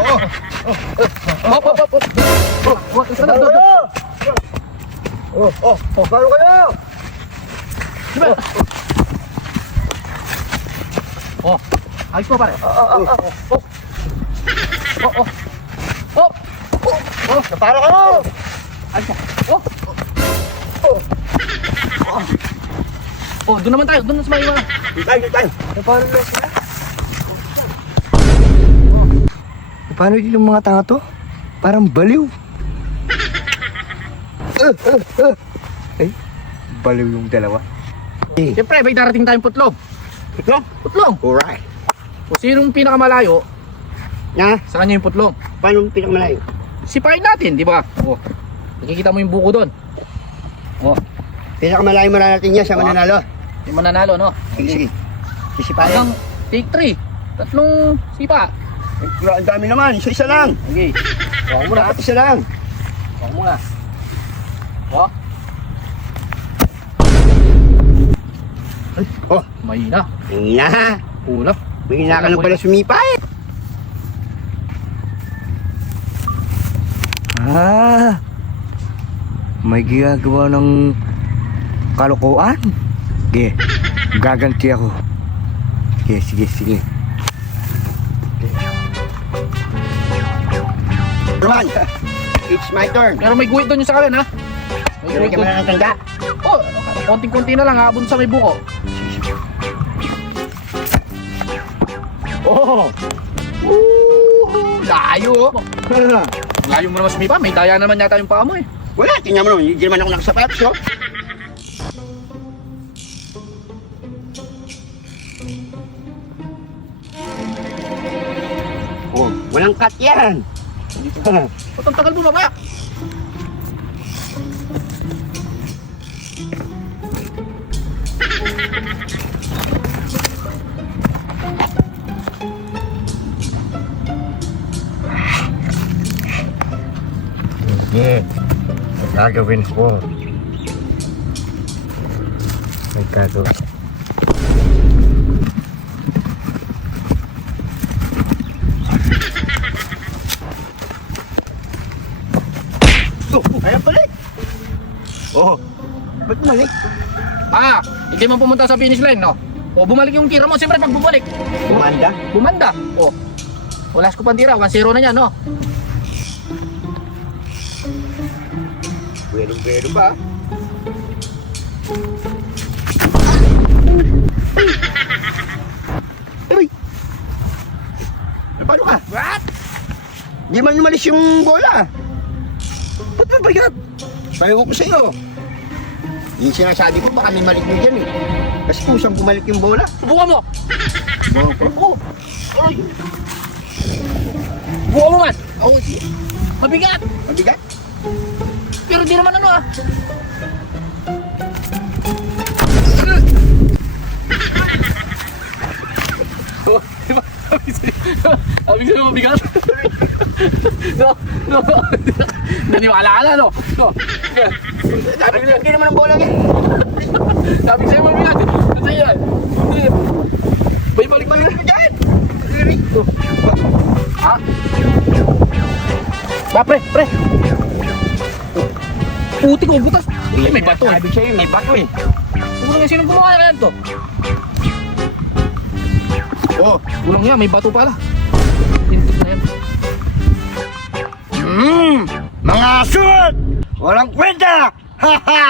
Hop, hop, hop. Huwag isa na. Paano kayo? Diba? Oh, ayos mo pare. Paano kayo? Ayos mo. Doon naman tayo. Doon na sa mga iwan. Tayo. Paano na sila? Paano yung mga tanga to? Parang baliw. Ay, baliw yung dalawa. Siyempre, may darating tayong putlog. Putlog. Alright. Kung sinong pinakamalayo, Na, sa kanya yung putlog. paano pinakamalayo? Sipain natin, di ba? Nakikita mo yung buko doon. Pinakamalayo mo na natin yan sa mananalo. Yung mananalo, no? Sige. Sisipayan. Hanggang take 3. Tatlong sipa. Ang dami naman, isa lang. Okay. Huwag mo na. Dapat isa lang. Huwag mo na. Mahina. Hina. Ulap. Hina ka lang pala sumipay. May ginagawa ng kalokohan. Sige, gaganti ako. Sige. Roman, it's my turn. Pero may guhit doon yung sa kalan, ha? May Gawin guhit ka mo doon. na ng tanda. Konting-konti na lang, habon sa may buko. Layo, oh. Layo mo naman sumipa. May daya naman yata yung paa mo, eh. Wala, tingnan mo naman. Hindi naman ako nakasapatos, oh. Walang cut yan. Ba't ang tagal bumaba? Sige, gagawin ko. May gagawin. Kaya balik. Ba't bumalik? Hindi man pumunta sa finish line, no? Bumalik yung tira mo. Siyempre, pag bumalik, Bumanda? bumanda. Wala ko pang tira. 1-0 na yan, no? Pero ba? Ay! Paano ka? What? Di man umalis yung bola. Ba't mabigat? Payo ko sa'yo. Yung sinasabi ko, baka may malik mo dyan eh. Kasi kusang bumalik yung bola. Subukan mo! Oo. Ay! Subukan mo man! Oo, sige. Mabigat! Mabigat. Pero di naman ano, ah. Sabi sa'yo mabigat? No. Naniwala ka na, no? Sabi ko, hindi naman ang bola yan. Sabi sa'yo mabigat. Kasi yan. May balik Malik mo dyan. Ha? Pre. Puti ko, butas. May bato, eh. Sabi sa'yo, may bato eh. Kulang nga sinong gumawa na yan to. Kulang yan, may bato pala. Tintik na yan. Mga asul! Walang kwenta! Ha ha!